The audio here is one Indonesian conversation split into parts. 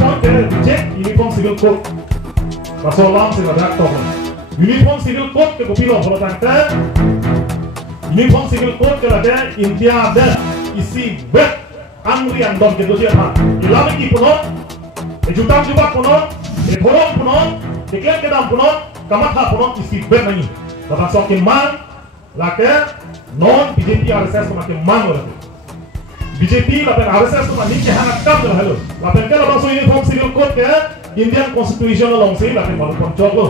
point ke cek uniform civil code. Kasolam sih ada toh. Uniform civil code ke kopilo kalau tangke. Uniform civil code ke lagi India ada isi bet angrian don ke dosia ha. Ilami ki punon, jutam jubah punon, thoron punon, deklen ke dam punon, kamat ha punon isi bet nani. Lepas sokin man, lagi non BJP RSS makin man lagi. BJP lapen RSS tu mani ke hangat kam dah hello. Lapen ke lapan so uniform civil code ke Indian Constitution long sih lapen malu poncok lo.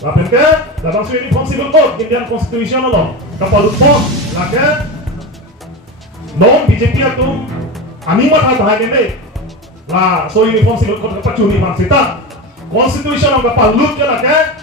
Lapen ke lapan so uniform civil code Indian Constitution long. Kapal pon lagi non BJP tu animat ada hari ni. Lah so uniform civil code kapal cuni maksita. Constitution long kapal lut ke lagi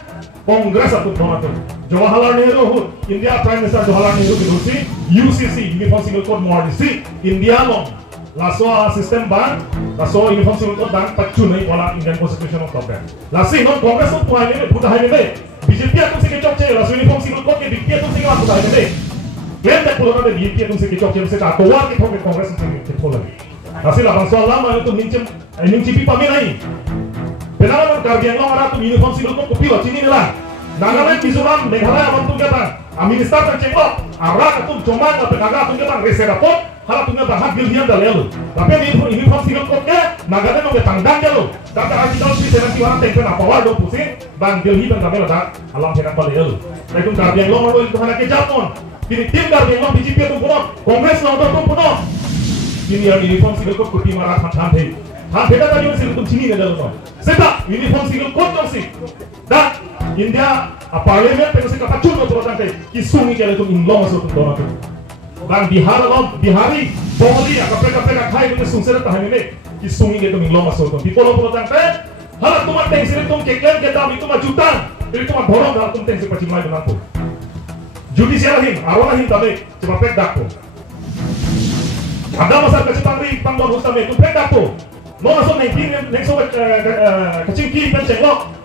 Kongres atau dona tu. Jawaharlal Nehru, India Prime Minister Jawaharlal Nehru kedusi UCC Uniform Civil Code Modisi India long laso sistem bang laso Uniform Civil Code bang pacu naik wala Indian Constitution of Tokyo. Lasi non Kongres tu puai ni buta hari ni. BJP atum sih kecok ceh laso Uniform Civil Code ke BJP atum sih kau buta hari ni. Klaim tak pulau ada BJP atum sih kecok ceh mesti tak keluar ke Kongres sih kecok lagi. Lasi lah bangsa lama itu mincipi paminai. Benar karbian long ada tu Uniform Civil Code kopi lah sini ni lah. Nagaland Mizoram Meghalaya bantu kita, Minister tercengkok, arah ketum cuma atau naga tu kita reserapot, hal tu kita hak gilian dah lalu. Tapi ini civil code ke, Nagaland orang tanggang je lo. Tapi artikel 371 tempen apa wala dong pusing, bang gili dan kami ada alam heran pada lalu. Tapi tu karbian long orang itu hanya kejapon. Kini tim karbian long BJP tu punon, Kongres long tu punon. Kini yang uniform civil code kuti marah hantam he. Han beda tadi masih tu sini ada lo. Sebab uniform civil code tu sih. Dan India parlimen pengusi kapacun untuk tangkai kisungi kalau itu inglong masuk ke dalam itu. Dan Bihari Bongli KPK kai itu sungsir tahan ini kisungi itu inglong masuk ke. Di pulau tangkai hal itu mah tensi itu keklan kita itu mah jutaan itu mah borong dalam itu tensi pacim lagi nanti. Judicial him, arwana him tapi cuma pedak tu. Ada masa kecipangri pangdon husam itu pedak tu. Mau masuk neng sobat kecing kiri pencengok.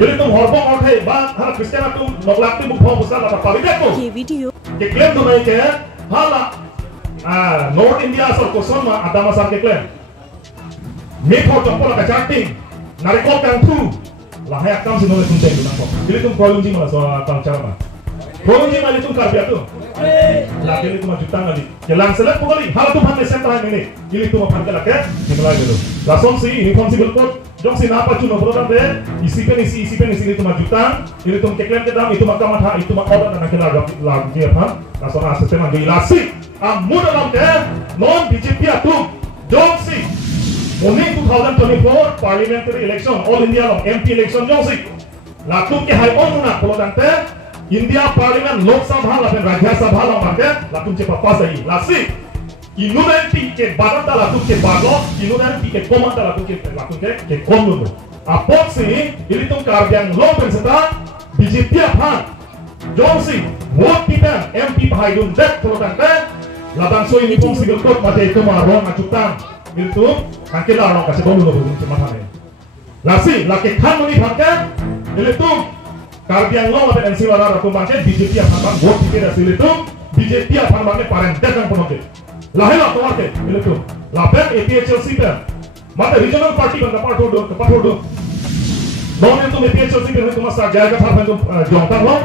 Jadi tuh horbong orang hey, bang, hal Kristen itu nolak tu bukan besar lah, tapi dia tu. Video. Keklaim tu naik ke, hal North India asal kosan mah ada masalah keklaim. Mekho jempol agak cantik, narikol kan tu, lah hay akam sih nolak tunteng tu nampak. Jadi tuh problem sih malah soal tangcar mah. Problem sih malah itu karbiat tu. Lah jadi tuh mah jutang lagi. Jalan selek pukali, hal tu pakai sentra ini. Jadi tuh mah pakai lagi, tinggal lagi tu. Langsung sih uniform civil code. Jom si napa cuma program deh, isi itu mah jutaan, ini tuh keklaim kita itu mah kamat itu mah order dan akhirnya lagi apa, langsung sistem lagi ilasi, amun dalam deh, non BJP atuh, jom si, morning 2024 parliamentary election, all India long MP election jom si, latung ke hai on na kalau dante, India parliament Lok Sabha lapen Rajya Sabha long market, latung cepat pas lagi, lasi. Inuranti ke barata latung ke barlo, inuranti ke komanda latung ke komuno. Apot sih, ini tuh karbian lo penserta BJP apa? Jom sih, vote kita MP Bahayun dek kalau tangke, labang so ini pun civil code mata itu marwang acutan, itu angke lah orang kasih komuno belum cuma mana. Lasi, laki kan muni pakai, ini tuh karbian lo mata NC warna rakum bangke BJP apa? Vote kita dari itu BJP apa bangke parent dek yang penonton. Lahirlah tuh market, itu. Lapen APHLC pen, mata regional party kan kepat hodo. Don itu APHLC pen itu masa jaga partai itu jongkang lo.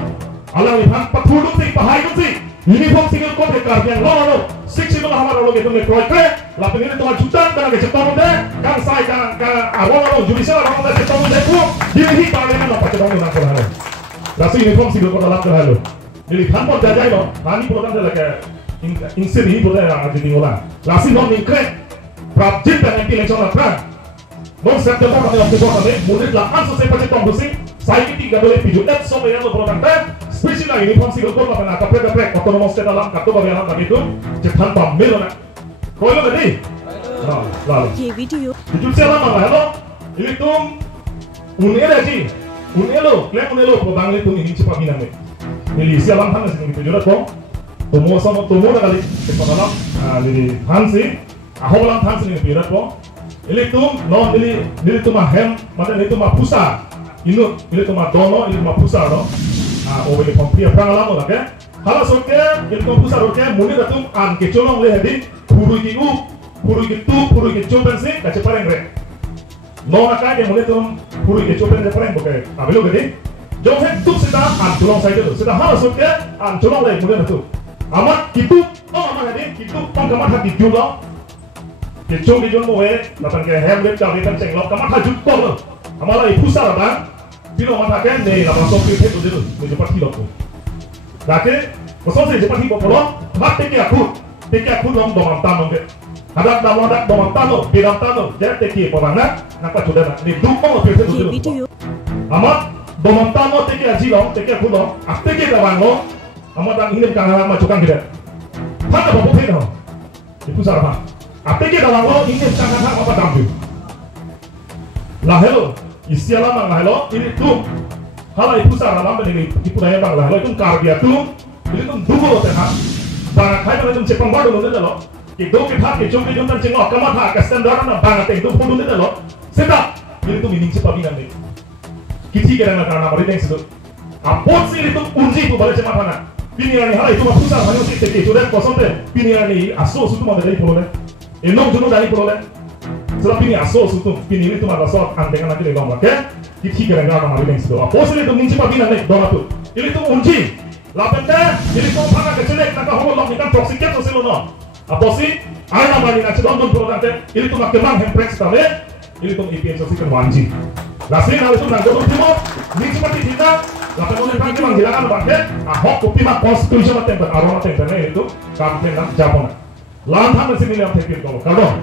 Alang ipan pathodo sih, pahai sih. Uniform civil code karbian lo. Six itu lah hamaran lo gitu ngeproyek. Lapen ini tuh jutaan karena keceparan deh. Kan saya kan awal lo judicial orang udah keceparan deh ku. Diri parlemen lo pakai dong nak lo. Rasa uniform civil code dalam terlalu. Jadi kantor jaga lo, nani program dia lagi. Insir ini boleh ada di tinggalan. Lasi non mingkret, project dan MP election lapran. Non September kami Oktober kami, murid lahan selesai project kombusi. Saya ini tiga boleh pijuk net so yang lo program teh. Spesial lagi uniform civil code lapran kaprek otonomos state dalam kartu bagi alam kami itu cepat pamil nak. Kau itu tadi? Lalu. Video. Jujur siapa nama hello? Ini tuh unik aja. Unik lo, klaim unik lo. Program itu ini cepat minang ni. Ini siapa orang sini itu jurat kok. Tomo na kali kepada jadi hansi, aholam hansi ni pirat po. Ini tu no ini tu mah hem, macam ini tu mah pusat. Ini tu mah dono, ini mah pusat no. Ini komplit perang alam lah ke. Hal soalnya ini tu pusat okey, mungkin datum an kecolong leh di puru itu, puru itu pensi, kaceparan re. nona kai dia mulai tuh puri ke copen de pereng boke abelo gede jom he tuh sita an tulong saya itu sita hal sut ke an tulong lagi mulai tuh amat itu amat hadi itu pangkamat hadi jual ke cung di jual moe datang ke hem dan cari kan cenglok kamat hajut kok amala ibu salah bang bilo mata kan nih lama sopir itu dulu di depan kilo tuh Dake, kosong sih cepat hidup pulau, mat teki aku dong domam tanong ke, ada domam tanong, bilang tanong, jadi teki pemana, nak sudah nak, ni dukung lebih dulu. Amat domam tanong teki aji dong, teki aku dong, teki dawang lo, amat yang ini kan lama cukang kita, mana bapak pun dong, itu salah, teki dawang lo ini kan apa tampil, lah hello, isi lama lah hello, ini tuh. Hal itu salah lama ini ibu daya bang lah, itu karya tuh, itu dulu teh, bang kaya itu cepeng baru dulu loh, itu kita kecung dan cengok, kamu tak standar na bang itu pun dulu loh, sedap, itu mining cepat bilang nih, kisi kira nak karena mari tengsi tuh, apot sih itu unji tuh balik cepat mana, pilihan hal itu mah pusat hanya sih teki itu deh kosong deh, pilihan ini aso itu mah dari pulau deh, enong dulu dari pulau deh, setelah pilih aso itu pilih itu mah aso antengan lagi dong, oke? Kiki kira-kira akan mari tengsi tuh. Apos itu minci pabinan nih, dona tuh. Ini tuh unji. Lapenda, ini tuh panah kecelek, nak kau lok ikan toksiket tuh selono. Apos sih, anak bani nak cedon tuh produk ini tuh makemang hemprek sekali. Ini tuh IPM sosial wanji. Lasih hal itu nanggung cuma, minci pati kita. Lapenda mau nanggung cuma hilangan pakai. Ahok kopi mak konstitusi mak tempat aroma tempatnya itu kampung nang Jepang. Lantaran sini lihat tekin kalau.